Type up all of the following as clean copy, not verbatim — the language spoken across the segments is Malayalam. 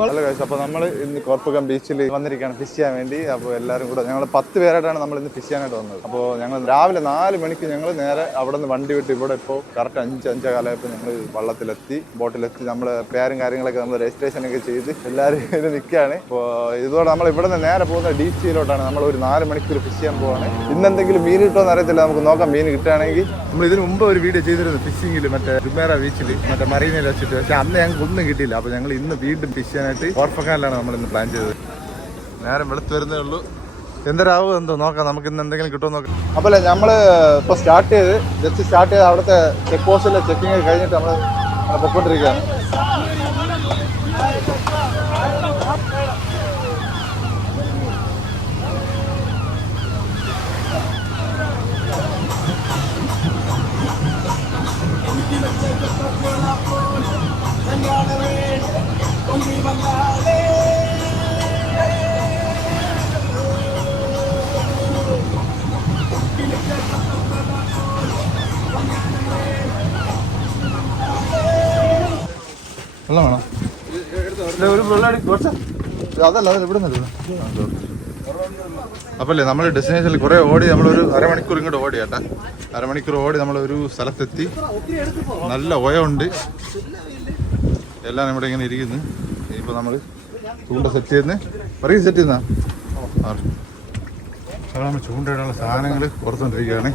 ഹലോ ഗൈസ്, അപ്പോൾ നമ്മൾ ഇന്ന് കോർപ്പകം ബീച്ചിൽ വന്നിരിക്കുകയാണ് ഫിഷ് ചെയ്യാൻ വേണ്ടി. അപ്പോൾ എല്ലാവരും കൂടെ ഞങ്ങൾ 10 പേരായിട്ടാണ് നമ്മൾ ഇന്ന് ഫിഷ് ചെയ്യാനായിട്ട് വന്നത്. അപ്പോൾ ഞങ്ങൾ രാവിലെ 4 മണിക്ക് ഞങ്ങൾ നേരെ അവിടെ നിന്ന് വണ്ടി വിട്ട് ഇവിടെ ഇപ്പോൾ കറക്റ്റ് 5 കാലമായപ്പോൾ ഞങ്ങൾ വള്ളത്തിലെത്തി, ബോട്ടിലെത്തി. നമ്മൾ പേരും കാര്യങ്ങളൊക്കെ നമ്മൾ രജിസ്ട്രേഷനൊക്കെ ചെയ്ത് എല്ലാവരും ഇത് നിൽക്കുകയാണ്. അപ്പോൾ ഇതോടെ നമ്മൾ ഇവിടെ നിന്ന് നേരെ പോകുന്ന ഡീച്ചിലോട്ടാണ്. നമ്മൾ ഒരു 4 മണിക്കൂർ ഫിഷ് ചെയ്യാൻ പോവാണ്. ഇന്നെന്തെങ്കിലും മീൻ കിട്ടുമെന്ന് അറിയത്തില്ല, നമുക്ക് നോക്കാം. മീൻ കിട്ടുകയാണെങ്കിൽ നമ്മൾ ഇതിന് മുമ്പ് ഒരു വീഡിയോ ചെയ്തിരുന്നു ഫിഷിങ്ങിൽ, മറ്റേ ജുമേറ ബീച്ചിൽ, മറ്റേ മറീനയിൽ വെച്ചിട്ട്. പക്ഷെ അന്ന് ഞങ്ങൾക്ക് ഒന്നും കിട്ടിയില്ല. അപ്പോൾ ഞങ്ങൾ ഇന്ന് വീണ്ടും ഫിഷ് ചെയ്യാനായിട്ട് കോർപ്പക്കാനിലാണ് നമ്മൾ ഇന്ന് പ്ലാൻ ചെയ്തത്. നേരം വെളുത്ത് വരുന്നേ ഉള്ളൂ. എന്തരാവും എന്തോ നോക്കാം, നമുക്ക് ഇന്ന് എന്തെങ്കിലും കിട്ടുമോ നോക്കാം. അപ്പോൾ നമ്മൾ ഇപ്പോൾ സ്റ്റാർട്ട് ചെയ്ത് അവിടുത്തെ ചെക്ക് പോസ്റ്റിലെ ചെക്കിങ് കഴിഞ്ഞിട്ട് നമ്മൾ പൊയ്ക്കൊണ്ടിരിക്കുകയാണ്. വെള്ളം വേണം, ഒരു വെള്ളം കുറച്ച് അതല്ല അതല്ല ഇവിടെ നിന്നല്ല. അപ്പല്ലേ നമ്മൾ ഡെസ്റ്റിനേഷനിൽ കുറേ ഓടി, നമ്മളൊരു അരമണിക്കൂർ ഇങ്ങോട്ട് ഓടി കേട്ടാ. അരമണിക്കൂർ ഓടി നമ്മളൊരു സ്ഥലത്തെത്തി. നല്ല ഒയമുണ്ട്, എല്ലാം ഇവിടെ ഇങ്ങനെ ഇരിക്കുന്നു. ഇനിയിപ്പോൾ നമ്മൾ ചൂണ്ട സെറ്റ് ചെയ്യുന്ന പറയും സെറ്റ് ചെയ്യുന്ന അപ്പോൾ നമ്മൾ ചൂണ്ടയിടാനുള്ള സാധനങ്ങൾ പുറത്തുകൊണ്ടിരിക്കുകയാണ്.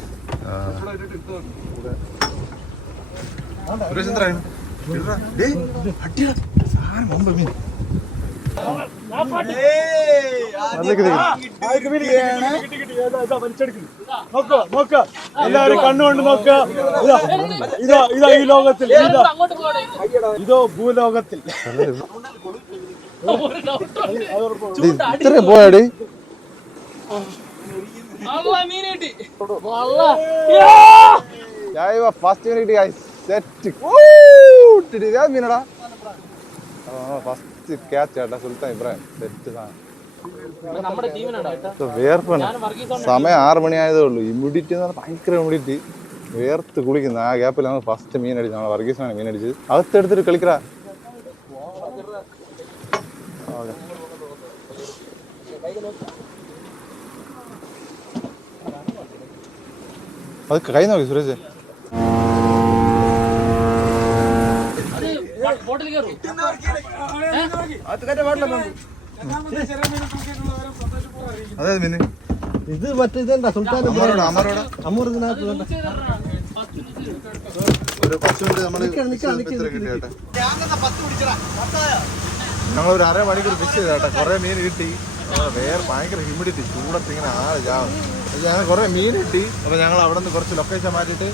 എല്ലാരും കണ്ണുകൊണ്ട് നോക്ക. ഇതാ ഈ ലോകത്തിൽ, ഇതോ ഭൂലോകത്തിൽ ഇത്രയും പോയാടി. ഫസ്റ്റ് മീനടാ, ഫസ്റ്റ് ക്യാച്ച് ചേട്ടാ സുൽത്താൻ ഇബ്രാഹിം. സെറ്റ് സാധനം, വേർപ്പാണ്. സമയം 6 മണിയായതേ ഉള്ളൂ. ഇമ്മ്യൂഡിറ്റി എന്ന് പറഞ്ഞാൽ ഭയങ്കര ഇമ്മ്യൂഡിറ്റി, വേർത്ത് കുളിക്കുന്നത്. ആ ഗ്യാപ്പിൽ നമ്മൾ ഫസ്റ്റ് മീൻ അടിച്ചത്. നമ്മൾ വർഗീസാണ് മീൻ അടിച്ചത്. അകത്തെടുത്തിട്ട് കളിക്കടാ. അത് കൈ നോക്കി സുരേഷ്. അതെ മീന് ഇത് മറ്റേ ഇതെന്താ സുൽത്താൻ ഒരു 10 മിനിറ്റ് നമ്മൾ കിട്ടിയേട്ടെ. ഞങ്ങളൊരു അരമണിക്കൂർ ഫിഷ് ചെയ്തേട്ടാ. കുറേ മീൻ കിട്ടി. വേറെ ഭയങ്കര ഹ്യൂമിഡിറ്റി, ചൂടത്ത് ഇങ്ങനെ ആള് ചാവും. ഞങ്ങൾ കുറേ മീൻ കിട്ടി. അപ്പോൾ ഞങ്ങൾ അവിടെ നിന്ന് കുറച്ച് ലൊക്കേഷൻ മാറ്റിയിട്ട്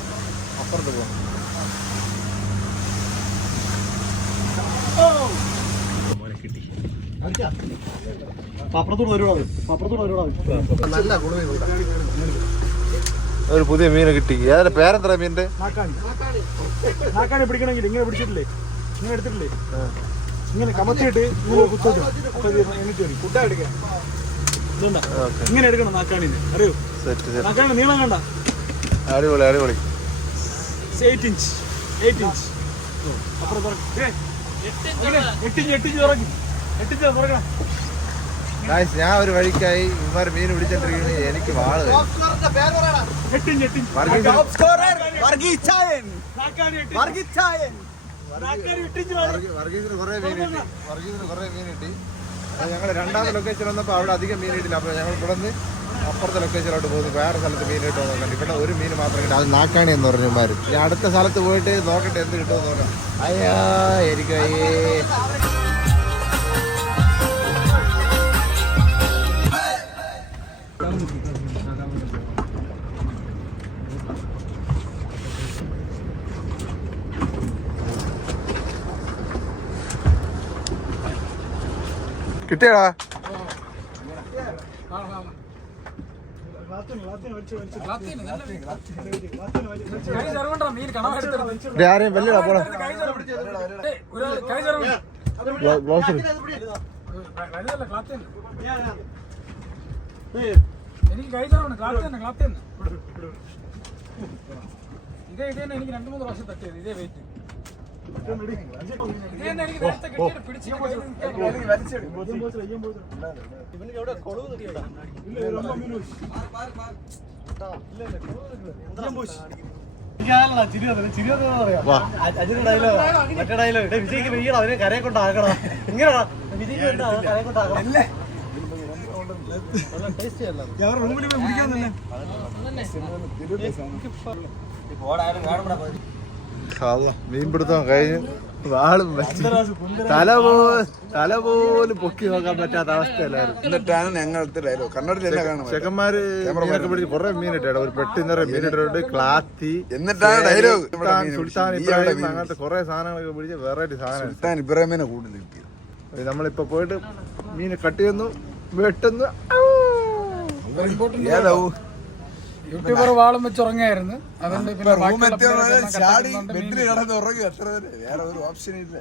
അപ്പുറത്ത് പോകും. ഒരു പുതിയ മീന് കിട്ടി. ഏതായാലും പേരെന്താ മീനിന്റെ? നാക്കാണി പിടിക്കണമെങ്കിൽ ഇങ്ങനെ പിടിച്ചിട്ടില്ലേ, ഇങ്ങനെ എടുത്തിട്ടില്ലേ, ഇങ്ങനെ കമത്തിയിട്ട് ഇങ്ങനെ കുത്തോട്ട് ഫുഡാ എടുക്കാൻ. ഇങ്ങനെ എടുക്കണം നാക്കാണിന്, അറിയോ? നാക്കാണി നീളം കണ്ട അടിപൊളി അടിപൊളി. 8 ഇഞ്ച് അപ്പുറം 8 ഇഞ്ച് തുറക്കി, 8 ഇഞ്ച് തുറക്കണം. ഞാൻ ഒരു വഴിക്കായി ഇവർ മീൻ പിടിച്ചോണ്ടിരിക്കുന്നത്. എനിക്ക് വാള് വർഗീസിന് കുറേ മീൻ കിട്ടി. ഞങ്ങൾ രണ്ടാമത്തെ ലൊക്കേഷൻ വന്നപ്പോൾ അവിടെ അധികം മീൻ കിട്ടില്ല. അപ്പോൾ ഞങ്ങൾ ഇവിടെ നിന്ന് അപ്പുറത്തെ ലൊക്കേഷനിലോട്ട് പോകുന്നു. വേറെ സ്ഥലത്ത് മീൻ കിട്ടുമോ നോക്കണ്ട. ഇവിടെ ഒരു മീൻ മാത്രം കിട്ടും, അത് നാക്കാണി എന്ന് പറഞ്ഞമാര്. ഞാൻ അടുത്ത സ്ഥലത്ത് പോയിട്ട് നോക്കട്ടെ എന്ത് കിട്ടുമെന്ന് നോക്കാം. അയ്യാ എനിക്ക് കിട്ടിയടാ ആരെയും വെല്ലടാ പോടാ ഗ്ലൗസ് എനിക്ക് കൈ തരണം ക്ലാത്ത് തന്നെ ഇതേ എനിക്ക് 2-3 പ്രാവശ്യം തട്ടിയത് ഇതേ വെയിറ്റ് വിജയ്ക്ക് വെയ്യണം അവന് കരയെ കൊണ്ടാക്കണം ഇങ്ങനെയാ വിജയ്ക്ക് കരയെ കൊണ്ടാക്കണം മീൻപിടുത്തം കഴിഞ്ഞ് വാളും വെച്ച് തല പോലും പൊക്കി നോക്കാൻ പറ്റാത്ത അവസ്ഥയല്ലായിരുന്നു. എന്നിട്ടാണ് ഞങ്ങളത്തെ ഡയലോഗ് കന്നഡത്തിലെല്ലാം കാണാൻ ചെക്കന്മാര് മീനൊക്കെ പിടിച്ച് കുറെ മീനിട്ടാണ് ഒരു പെട്ടിന്നറ മീനിട്ടുണ്ട് ക്ലാത്തി എന്നിട്ടാണ് ഡയലോഗ് സുൽത്താൻ ഇബ്രാഹിം അങ്ങനത്തെ കുറെ സാധനങ്ങളൊക്കെ പിടിച്ച് വെറൈറ്റി സാധനം സുൽത്താൻ ഇബ്രാഹിമിനെ കൂടുതൽ കിട്ടിയത്. നമ്മളിപ്പോ പോയിട്ട് മീൻ കട്ട് ചെയ്യുന്നു വെട്ടുന്നു. ഏതാവൂ യൂട്യൂബർ വാളും വെച്ച് ഉറങ്ങായിരുന്നു അതുകൊണ്ട് പിന്നെ വേറെ ഒരു ഓപ്ഷൻ ഇല്ല.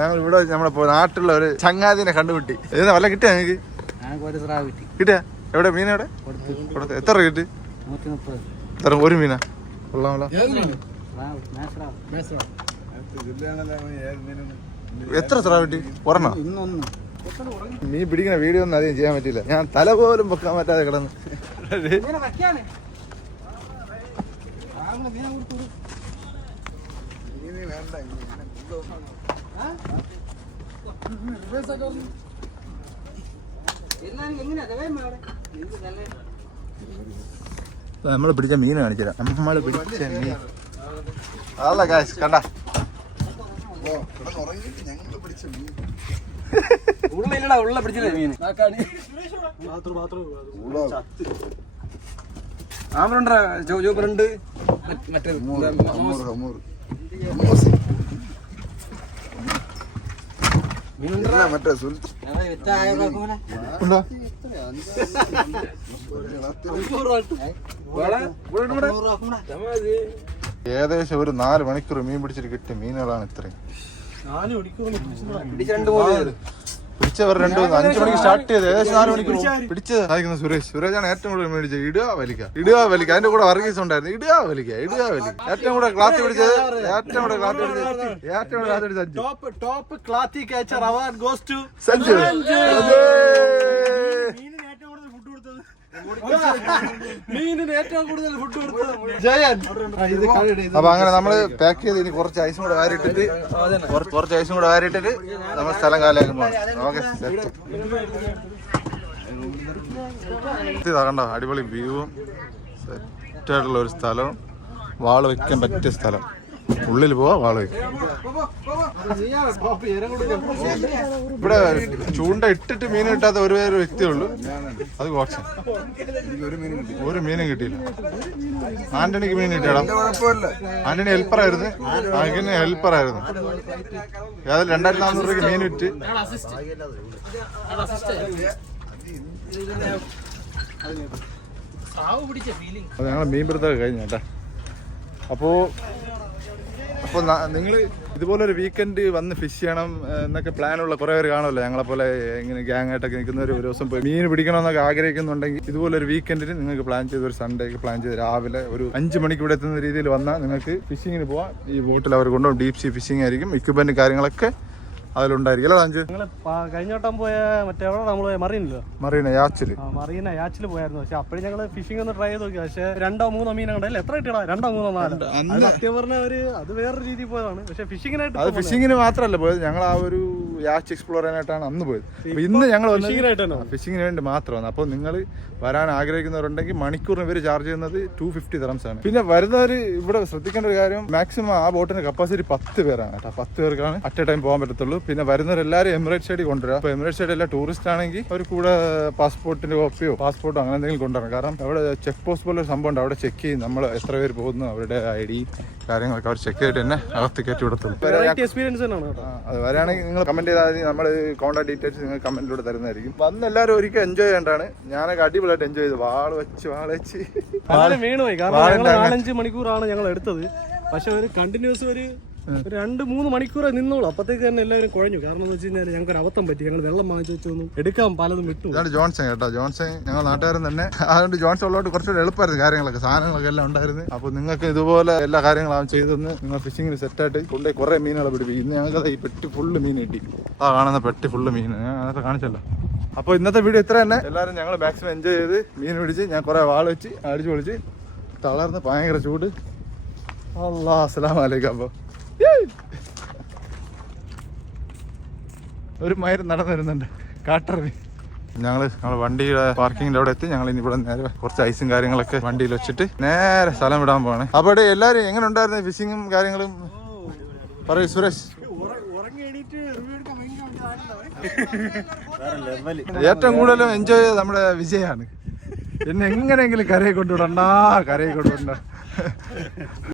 ഞങ്ങൾ ഇവിടെ നമ്മളെ നാട്ടിലുള്ള ഒരു ചങ്ങാതിനെ കണ്ടുപിട്ടി. ഏതാ വല്ല കിട്ടിയാ നിങ്ങൾക്ക് കിട്ടിയാ? എവിടെ മീൻ എവിടെ കൊടുത്ത് എത്ര രൂപ കിട്ടി? എത്ര ഒരു മീനാ? കൊള്ളാമല്ലോ. എത്ര സ്രാവ് കിട്ടി? ഒരെണ്ണം. മീൻ പിടിക്കുന്ന വീഡിയോ ഒന്നും അധികം ചെയ്യാൻ പറ്റില്ല. ഞാൻ തല പോലും പൊക്കാൻ പറ്റാതെ കിടന്ന് നമ്മള് പിടിച്ച മീൻ കാണിച്ചില്ല. നമ്മള് പിടിച്ച മീൻ അതല്ല കാശ് കണ്ട ഞങ്ങൾ പിടിച്ച മീൻ ഉള്ള പിടിച്ചില്ലേ മീൻ ആമറുണ്ട് ജോബറുണ്ട് മറ്റേ മറ്റേ സുൽത്താൻ ഉണ്ടോ? ഏകദേശം ഒരു 4 മണിക്കൂർ മീൻ പിടിച്ചിട്ട് കിട്ടിയ മീനുകളാണ് ഇത്രയും. പിടിച്ചവർ 5 മണിക്ക് സ്റ്റാർട്ട് ചെയ്ത് ഏകദേശം 4 മണിക്കൂർ പിടിച്ചത് സാധിക്കുന്ന സുരേഷാണ് ഏറ്റവും കൂടുതൽ മേടിച്ചത്. ഇടുക വലിക്ക അതിന്റെ കൂടെ വർഗീസ് ഉണ്ടായിരുന്നു. ഇടുക വലിക്ക ഏറ്റവും കൂടുതൽ ക്ലാസ് പിടിച്ചത് ടോപ്പ് ക്ലാത്തി catcher award goes to Sanju. മീനിന് ഏറ്റവും കൂടുതൽ ഫുഡ് കൊടുത്തത് ജയൻ. അപ്പൊ അങ്ങനെ നമ്മള് പാക്ക് ചെയ്ത് ഇനി കുറച്ച് ഐസും കൂടെ വാരിട്ടിട്ട് നമ്മൾ സ്ഥലം കാലിയാക്കാൻ പോകണം. ഓക്കെ കണ്ടോ അടിപൊളി വ്യൂവും സെറ്റായിട്ടുള്ള ഒരു സ്ഥലവും വാള് വെക്കാൻ പറ്റിയ സ്ഥലം. ഉള്ളിൽ പോവാ വാള് വെക്കും. ഇവിടെ ചൂണ്ട ഇട്ടിട്ട് മീൻ കിട്ടാത്ത ഒരു വ്യക്തിയുള്ളൂ, അത് കോക്ഷൻ. ഒരു മീനും കിട്ടിയില്ല. ആന്റണിക്ക് മീൻ കിട്ടിയടാ. ആന്റണി ഹെൽപ്പറായിരുന്നു. അത് 2400 രൂപയ്ക്ക് മീൻ വിറ്റ്. ഞങ്ങളെ മീൻ പിടുത്തൊക്കെ കഴിഞ്ഞു കേട്ടാ. അപ്പോൾ നിങ്ങൾ ഇതുപോലൊരു വീക്കെൻഡ് വന്ന് ഫിഷ് ചെയ്യണം എന്നൊക്കെ പ്ലാനുള്ള കുറേ പേര് കാണുമല്ലോ. ഞങ്ങളെപ്പോലെ ഇങ്ങനെ ഗ്യാങ് ആയിട്ടൊക്കെ നിൽക്കുന്നവർ ഒരു ദിവസം പോയി മീൻ പിടിക്കണമെന്നൊക്കെ ആഗ്രഹിക്കുന്നുണ്ടെങ്കിൽ ഇതുപോലൊരു വീക്കെൻഡിന് നിങ്ങൾക്ക് പ്ലാൻ ചെയ്ത് ഒരു സൺഡേക്ക് പ്ലാൻ ചെയ്ത് രാവിലെ ഒരു 5 മണിക്ക് ഇവിടെ എത്തുന്ന രീതിയിൽ വന്നാൽ നിങ്ങൾക്ക് ഫിഷിങ്ങിന് പോവാം. ഈ ബോട്ടിൽ അവർ കൊണ്ടുപോകും. ഡീപ് സീ ഫിഷിംഗ് ആയിരിക്കും. ഇക്വിപ്മെന്റ് കാര്യങ്ങളൊക്കെ അതിലുണ്ടായിരിക്കും അല്ലേ അഞ്ചു? കഴിഞ്ഞ വട്ടം പോയ മറ്റേ എവിടെ നമ്മള് മറീന യാച്ചില് പോയായിരുന്നു. പക്ഷെ അപ്പോഴും ഞങ്ങള് ഫിഷിംഗ് ഒന്ന് ട്രൈ ചെയ്ത് നോക്കി. പക്ഷെ 2-3 മീനെ കണ്ടല്ലേ. എത്ര കിട്ടിയടാ? 2-3-4. സത്യം പറഞ്ഞ അത് വേറൊരു രീതിയിൽ പോയതാണ്. പക്ഷെ ഫിഷിങ്ങിനായിട്ട് അത് ഫിഷിങ്ങിന് മാത്രമല്ല പോയത്. ഞങ്ങൾ ആ ഒരു യാച്ച് എക്സ്പ്ലോർ ചെയ്യാനായിട്ടാണ് അന്ന് പോയത്. അപ്പൊ ഇന്ന് ഞങ്ങൾ ഫിഷിങ്ങിന് വേണ്ടി മാത്രമാണ്. അപ്പോൾ നിങ്ങൾ വരാൻ ആഗ്രഹിക്കുന്നവരുണ്ടെങ്കിൽ മണിക്കൂറിന് ഇവർ ചാർജ് ചെയ്യുന്നത് 250 dirhams ആണ്. പിന്നെ വരുന്നവർ ഇവിടെ ശ്രദ്ധിക്കേണ്ട ഒരു കാര്യം, മാക്സിമം ആ ബോട്ടിന് കപ്പാസിറ്റി 10 പേരാണ് കേട്ടോ. 10 പേർക്കാണ് അറ്റ് എ ടൈം പോകാൻ പറ്റത്തുള്ളൂ. പിന്നെ വരുന്നവരെല്ലാവരും എമിറേറ്റ്സ് ഐഡി കൊണ്ടുവരാം. അപ്പോൾ എമിറേറ്റ്സ് ഐഡി എല്ലാം ടൂറിസ്റ്റ് ആണെങ്കിൽ അവർ കൂടെ പാസ്പോർട്ടിന്റെ കോപ്പിയോ പാസ്പോർട്ടോ അങ്ങനെ എന്തെങ്കിലും കൊണ്ടുവരണം. കാരണം അവിടെ ചെക്ക് പോസ്റ്റ് പോലെ ഒരു സംഭവം ഉണ്ട്. അവിടെ ചെക്ക് ചെയ്യും നമ്മൾ എത്ര പേര് പോകുന്നു, അവരുടെ ID കാര്യങ്ങളൊക്കെ അവർ ചെക്ക് ചെയ്തിട്ട് തന്നെ അകത്ത് കയറ്റി വിടത്തുള്ളൂ. എക്സ്പീരിയൻസ് തന്നെയാണ് കേട്ടോ. അത് വരാണെങ്കിൽ നിങ്ങൾ കമന്റ് ചെയ്താൽ മതി. നമ്മൾ കോൺടാക്ട് ഡീറ്റെയിൽസ് നിങ്ങൾ കമന്റിലൂടെ തരുന്നതായിരിക്കും. വന്ന് എല്ലാവരും ഒരിക്കൽ എൻജോയ് ചെയ്യേണ്ടതാണ്. ഞാനൊക്കെ അടിപൊളിയായിട്ട് എൻജോയ് ചെയ്തു. വാള് വെച്ച് വീണുപോയി. കാരണം ഞങ്ങൾ 4-5 മണിക്കൂറാണ് ഞങ്ങൾ എടുത്തത്. പക്ഷെ ഒരു കണ്ടിന്യൂസ് ഒരു 2-3 മണിക്കൂറെ നിന്നോളൂ. അപ്പത്തേക്ക് തന്നെ എല്ലാവരും കുഴഞ്ഞു. കാരണം എന്ന് വെച്ച് കഴിഞ്ഞാൽ ഞങ്ങൾക്ക് ഒരു അബദ്ധം പറ്റി. ഞങ്ങൾ വെള്ളം വാങ്ങിച്ചു വെച്ചൊന്നും എടുക്കാൻ പലതും വിട്ടു. ഇതാണ് ജോൺസൺ കേട്ടോ. ജോൺസൺ ഞങ്ങൾ നാട്ടുകാരൻ തന്നെ. അതുകൊണ്ട് ജോൺസൺ ഉള്ളതുകൊണ്ട് കുറച്ചുകൂടി എളുപ്പമായിരുന്നു കാര്യങ്ങളൊക്കെ. സാധനങ്ങളൊക്കെ എല്ലാം ഉണ്ടായിരുന്നു. അപ്പോൾ നിങ്ങൾക്ക് ഇതുപോലെ എല്ലാ കാര്യങ്ങളും ചെയ്തെന്ന് നിങ്ങൾ ഫിഷിങ്ങിന് സെറ്റായിട്ട് കൊണ്ടുപോയി കുറേ മീനുകളെ പിടിപ്പിക്കും. ഇന്ന് ഞങ്ങൾക്ക് ഈ പെട്ടി ഫുള്ള് മീൻ കിട്ടി. ആ കാണുന്ന പെട്ടി ഫുള്ള് മീൻ ഞാൻ അതൊക്കെ കാണിച്ചല്ലോ. അപ്പോൾ ഇന്നത്തെ വീഡിയോ ഇത്ര തന്നെ. എല്ലാവരും ഞങ്ങൾ മാക്സിമം എൻജോയ് ചെയ്ത് മീൻ പിടിച്ച് ഞാൻ കുറേ വാൾ വെച്ച് അടിച്ചു പൊളിച്ച് തളർന്ന് ഭയങ്കര ചൂട്. അല്ലാഹ് അസ്സലാമു അലൈക്കും. അപ്പോൾ ഒരു മയിര് നടന്നു വരുന്നുണ്ട് കാട്ടറവി. ഞങ്ങൾ വണ്ടിയുടെ പാർക്കിങ്ങിന്റെ അവിടെ എത്തി. ഞങ്ങൾ ഇനി ഇവിടെ നേരെ കുറച്ച് ഐസും കാര്യങ്ങളൊക്കെ വണ്ടിയിൽ വെച്ചിട്ട് നേരെ സ്ഥലം വിടാൻ പോവാണ്. അപ്പോൾ എല്ലാവരും എങ്ങനെ ഉണ്ടായിരുന്നു ഫിഷിങ്ങും കാര്യങ്ങളും പറയൂ സുരേഷ്. ഏറ്റവും കൂടുതലും എൻജോയ് ചെയ്തത് നമ്മുടെ വിജയാണ്. പിന്നെ എങ്ങനെയെങ്കിലും കരയെ കൊണ്ടുവിടണ്ടാ.